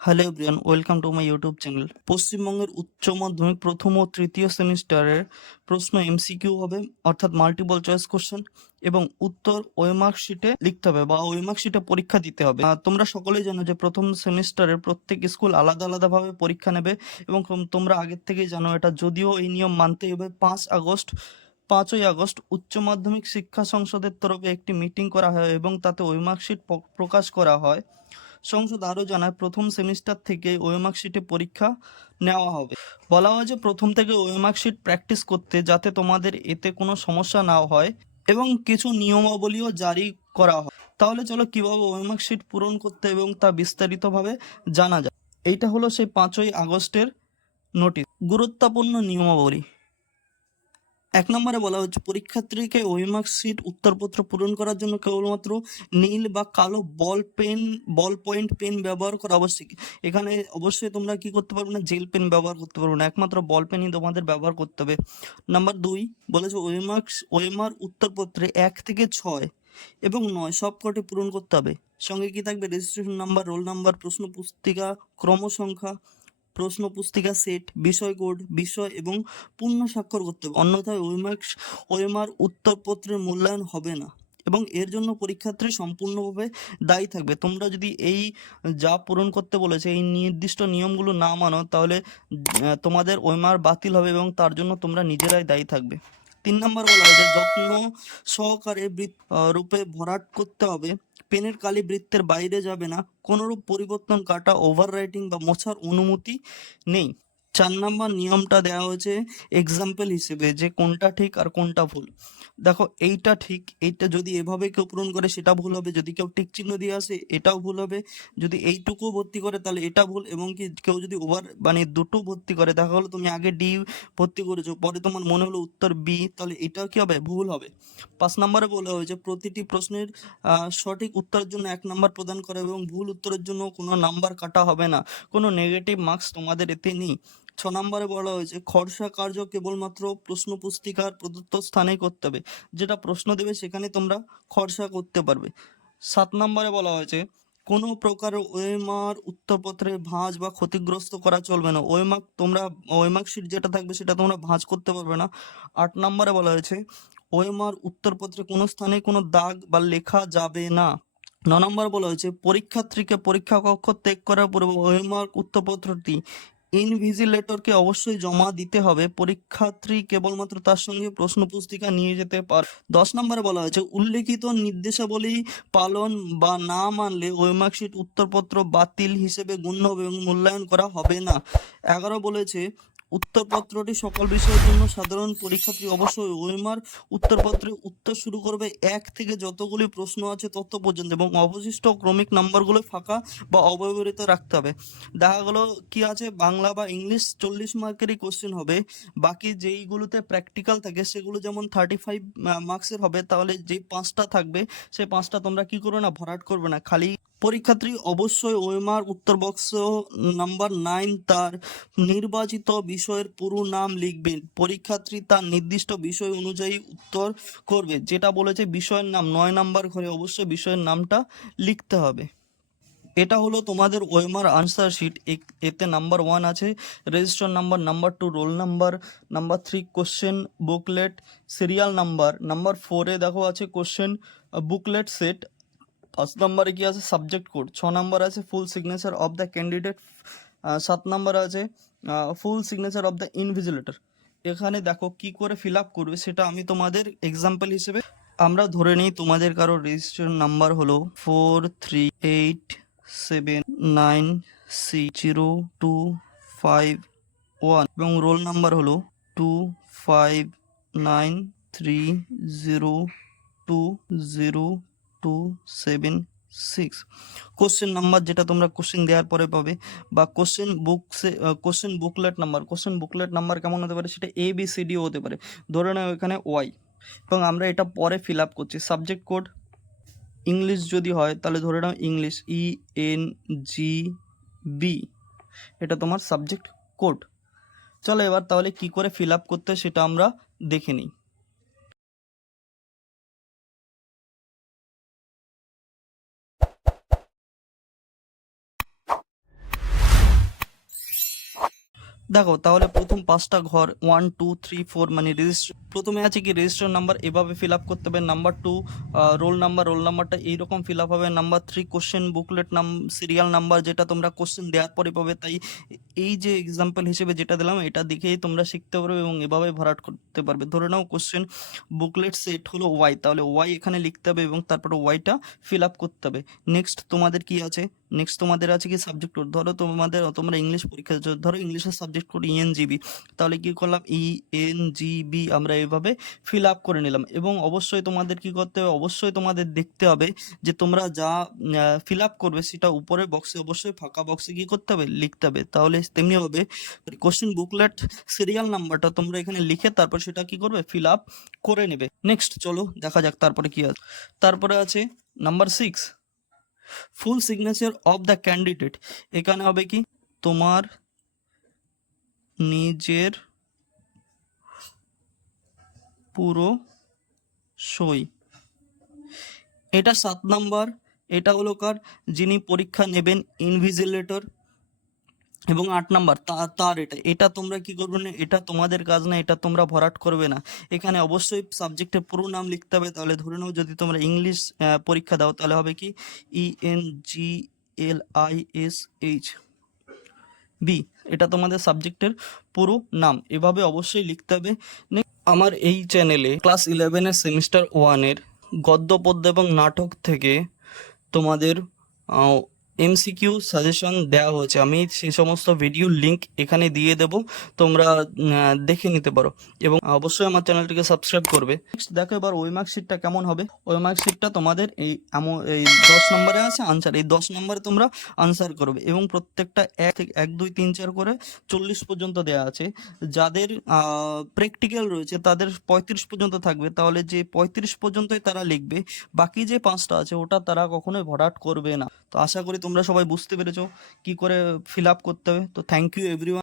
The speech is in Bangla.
Hello everyone, welcome to my YouTube channel. পশ্চিমবঙ্গের উচ্চ মাধ্যমিক প্রথম ও তৃতীয় সেমিস্টারের প্রশ্ন এমসিকিউ হবে, অর্থাৎ মাল্টিপল চয়েস কোশ্চেন, এবং উত্তর ওয়েমার্ক শিটে লিখতে হবে বা ওয়েমার্ক শিটে পরীক্ষা দিতে হবে। তোমরা সকলেই জানো যে প্রথম সেমিস্টারের প্রত্যেক স্কুল আলাদা আলাদাভাবে পরীক্ষা নেবে, এবং তোমরা আগের থেকেই জানো এটা। যদিও এই নিয়ম মানতে হবে, 5ই আগস্ট উচ্চ মাধ্যমিক শিক্ষা সংসদের তরফে একটি মিটিং করা হয় এবং তাতে ওয়েমার্ক শিট প্রকাশ করা হয়। সংসদ আরও জানায় প্রথম সেমিস্টার থেকে ওয়েমার্ক শিটে পরীক্ষা নেওয়া হবে। বলা হয় যে প্রথম থেকে ওয়েমার্ক শিট প্র্যাকটিস করতে, যাতে তোমাদের এতে কোনো সমস্যা না হয়, এবং কিছু নিয়মাবলীও জারি করা হয়। তাহলে চলো কিভাবে ওয়েমার্ক শিট পূরণ করতে এবং তা বিস্তারিতভাবে জানা যায়। এইটা হলো সেই 5ই আগস্টের নোটিশ। গুরুত্বপূর্ণ নিয়মাবলী। 1 নম্বরে বলা হচ্ছে পরীক্ষার্থীকে ওয়েমার্ক শিট উত্তরপত্র পূরণ করার জন্য কেবলমাত্র নীল বা কালো বল পয়েন্ট পেন ব্যবহার করা আবশ্যক। এখানে অবশ্যই তোমরা কি করতে পারবে না, জেল পেন ব্যবহার করতে পারবে না, একমাত্র বল পেনই তোমাদের ব্যবহার করতে হবে। নাম্বার 2 বলেছে ওয়েমার উত্তরপত্রে 1 থেকে 6 এবং 9 সবকটি পূরণ করতে হবে। সঙ্গে কি থাকবে, রেজিস্ট্রেশন নাম্বার, রোল নাম্বার, প্রশ্ন পুস্তিকা ক্রম সংখ্যা, প্রশ্ন পুস্তিকা সেট, বিষয় কোড, বিষয় এবং পূর্ণ স্বাক্ষর করতে হবে। অন্যথায় ওয়েমার উত্তরপত্রের মূল্যায়ন হবে না এবং এর জন্য পরীক্ষার্থী সম্পূর্ণভাবে দায়ী থাকবে। তোমরা যদি এই যা পূরণ করতে বলেছে এই নির্দিষ্ট নিয়মগুলো না মানো, তাহলে তোমাদের ওয়েমার বাতিল হবে এবং তার জন্য তোমরা নিজেরাই দায়ী থাকবে। 3 নম্বর বলা হয়েছে যত্ন সহকারে রূপে ভরাট করতে হবে। পেনের কালি বৃত্তের বাইরে যাবে না। কোনোরূপ পরিবর্তন, কাটা, ওভাররাইটিং বা মোছার অনুমতি নেই। 4 নম্বর নিয়মটা দেওয়া হয়েছে এক্সাম্পল হিসেবে, যে কোনটা ঠিক আর কোনটা ভুল। দেখো, এইটা ঠিক, এইটা যদি এভাবে কেউ পূরণ করে সেটা ভুল হবে, যদি কেউ টিক চিহ্ন দিয়ে আসে এটাও ভুল হবে, যদি এইটুকু ভর্তি করে তাহলে এটা ভুল, এবং কি কেউ যদি দুটো ভর্তি করে, দেখা হলো তুমি আগে ডি ভর্তি করেছো, পরে তোমার মনে হলো উত্তর বি, তাহলে এটাও কি হবে, ভুল হবে। 5 নম্বরে বলা হয়েছে প্রতিটি প্রশ্নের সঠিক উত্তরের জন্য 1 নম্বর প্রদান করা এবং ভুল উত্তরের জন্য কোনো নাম্বার কাটা হবে না, কোনো নেগেটিভ মার্কস তোমাদের এতে নেই। 6 নম্বরে বলা হয়েছে খরচা কার্য কেবলমাত্র প্রশ্ন পুস্তিকার প্রদত্ত স্থানেই করতে হবে। যেটা প্রশ্ন দেবে সেখানে তোমরা খরচা করতে পারবে। 7 নম্বরে বলা হয়েছে কোনো প্রকার ওয়েমার উত্তরপত্রে ভাঁজ বা ক্ষতিগ্রস্ত করা চলবে না। ওয়েমার্ক শিট যেটা থাকবে সেটা তোমরা ভাঁজ করতে পারবে না। 8 নম্বরে বলা হয়েছে ওয়েমার উত্তরপত্রে কোনো স্থানে কোনো দাগ বা লেখা যাবে না। 9 নম্বর বলা হয়েছে পরীক্ষার্থীকে পরীক্ষা কক্ষ ত্যাগ করার পূর্বে ওয়েমার্ক উত্তরপত্রটি ইনভিজিলেটরকে অবশ্যই জমা দিতে হবে। পরীক্ষার্থী কেবলমাত্র তার সঙ্গে প্রশ্ন পুস্তিকা নিয়ে যেতে পারে। 10 নম্বরে বলা হয়েছে উল্লেখিত নির্দেশাবলী পালন বা না মানলে ওয়েমার্ক শিট উত্তরপত্র বাতিল হিসেবে গণ্য হবে এবং মূল্যায়ন করা হবে না। 11 বলেছে উত্তরপত্রটি সকল বিষয়ের জন্য সাধারণ। পরীক্ষার্থী অবশ্যই ওয়েমার উত্তরপত্রে উত্তর শুরু করবে 1 থেকে যতগুলি প্রশ্ন আছে তত পর্যন্ত, এবং অবশিষ্ট ক্রমিক নাম্বারগুলো ফাঁকা বা অব্যবহৃত রাখতে হবে। দেখা গেলো কি আছে, বাংলা বা ইংলিশ 40 মার্কেরই কোশ্চেন হবে, বাকি যেইগুলোতে প্র্যাকটিক্যাল থাকে সেগুলো যেমন 35 মার্কসের হবে, তাহলে যে 5টা থাকবে সেই 5টা তোমরা কি করবে না, ভরাট করবে না। খালি পরীক্ষার্থী অবশ্যই ওয়েমার উত্তর বক্স নাম্বার 9 তার নির্বাচিত বিষয়ের পুরো নাম লিখবেন। পরীক্ষার্থী তার নির্দিষ্ট বিষয় অনুযায়ী উত্তর করবে। যেটা বলেছে বিষয়ের নাম 9 নম্বর ঘরে অবশ্যই বিষয়ের নামটা লিখতে হবে। এটা হলো তোমাদের ওয়েমার আনসার শিট। এতে নাম্বার 1 আছে register number, number 2 roll number, number 3 question booklet serial number, number 4-এ দেখো আছে কোশ্চেন বুকলেট সেট, 5 নম্বরে কি আছে সাবজেক্ট কোড, 6 নম্বর আছে full signature of the candidate, 7 নম্বর আছে full signature of the invigilator. এখানে দেখো কি করে ফিল আপ করবে সেটা আমি তোমাদের এক্সাম্পল হিসেবে, আমরা ধরে নিই তোমাদের কারো রেজিস্ট্রেশন নাম্বার হলো 4387960251 এবং রোল নাম্বার হলো 2593020276। কোশ্চেন নাম্বার যেটা তোমরা কোশ্চেন দেওয়ার পরে পাবে, বা কোশ্চেন বুকলেট নাম্বার কেমন হতে পারে, সেটা ABCD হতে পারে। ধরে নাও এখানে ওয়াই, এবং আমরা এটা পরে ফিল আপ করছি। সাবজেক্ট কোড ইংলিশ যদি হয় তাহলে ধরে নাও ইংলিশ ENGB, এটা তোমার সাবজেক্ট কোড। চলো এবার তাহলে কি করে ফিল আপ করতে সেটা আমরা দেখে নিই। দেখো তাহলে প্রথম 5টা ঘর 1 2 3 4 মানে রেজিস্টার, প্রথমে আছে কি রেজিস্টার নাম্বার, এভাবে ফিল আপ করতে হবে। নাম্বার 2 রোল নাম্বারটা এইরকম ফিল আপ হবে। Number 3 question booklet serial number, যেটা তোমরা কোশ্চেন দেওয়ার পরে পাবে। তাই এই যে এক্সাম্পল হিসেবে যেটা দিলাম এটা দেখেই তোমরা শিখতে পারবে এবং এভাবে ভরাট করতে পারবে। ধরে নাও কোশ্চেন বুকলেট সেট হলো ওয়াই, তাহলে ওয়াই এখানে লিখতে হবে এবং তারপরে ওয়াইটা ফিল আপ করতে হবে। নেক্সট তোমাদের কি আছে, নেক্সট তোমাদের আছে কি সাবজেক্ট কোড। ধরো তোমরা ইংলিশ পরীক্ষা দিচ্ছ, ধরো ইংলিশের সাবজেক্ট কোড ইএনজিবি, তাহলে কি করলাম ইএনজিবি আমরা এভাবে ফিল আপ করে নিলাম। এবং অবশ্যই তোমাদের কি করতে হবে, অবশ্যই তোমাদের দেখতে হবে যে তোমরা যা ফিল আপ করবে সেটা উপরের বক্সে, অবশ্যই ফাঁকা বক্সে কি করতে হবে, লিখতে হবে। তাহলে তেমনি হবে কোশ্চেন বুকলেট সিরিয়াল নাম্বারটা তোমরা এখানে লিখে তারপর সেটা কি করবে, ফিল আপ করে নেবে। নেক্সট চলো দেখা যাক তারপরে কি আছে। তারপরে আছে number 6, full signature of the candidate. এখানে হবে কি তোমার নিজের পুরো সই। এটা 7 নাম্বার। এটা হলো কার, যিনি পরীক্ষা নেবেন, ইনভিজিলেটর। এবং 8 নাম্বার তার এটা এটা তোমরা কি করবে না, এটা তোমাদের কাজ না, এটা তোমরা ভরাট করবে না। এখানে অবশ্যই সাবজেক্টের পুরো নাম লিখতে হবে। তাহলে ধরে নাও যদি তোমরা ইংলিশ পরীক্ষা দাও তাহলে হবে কি ENGLISH বি, এটা তোমাদের সাবজেক্টের পুরো নাম, এভাবে অবশ্যই লিখতে হবে। আমার এই চ্যানেলে ক্লাস 11-এর সেমিস্টার 1-এর গদ্য পদ্য এবং নাটক থেকে তোমাদের এমসিকিউ সাজেশন দেওয়া হয়েছে। আমি সেই সমস্ত ভিডিও লিংক এখানে দিয়ে দেব, তোমরা দেখে নিতে পারো এবং অবশ্যই আমার চ্যানেলটিকে সাবস্ক্রাইব করবে। নেক্সট দেখো এবার ওই মার্কশিটটা কেমন হবে। ওই মার্কশিটটা তোমাদের এই 10 নম্বরে আছে আনসার, এই 10 নম্বরে তোমরা আনসার করবে এবং প্রত্যেকটা 1 2 3 4 করে 40 পর্যন্ত দেওয়া আছে। যাদের প্র্যাকটিক্যাল রয়েছে তাদের 35 পর্যন্ত থাকবে, তাহলে যে 35 পর্যন্তই তারা লিখবে, বাকি যে 5টা আছে ওটা তারা কখনোই ভরাট করবে না। তো আশা করি তোমরা সবাই বুঝতে পেরেছো কি করে ফিল আপ করতে হবে। তো থ্যাংক ইউ এভরিওয়ান।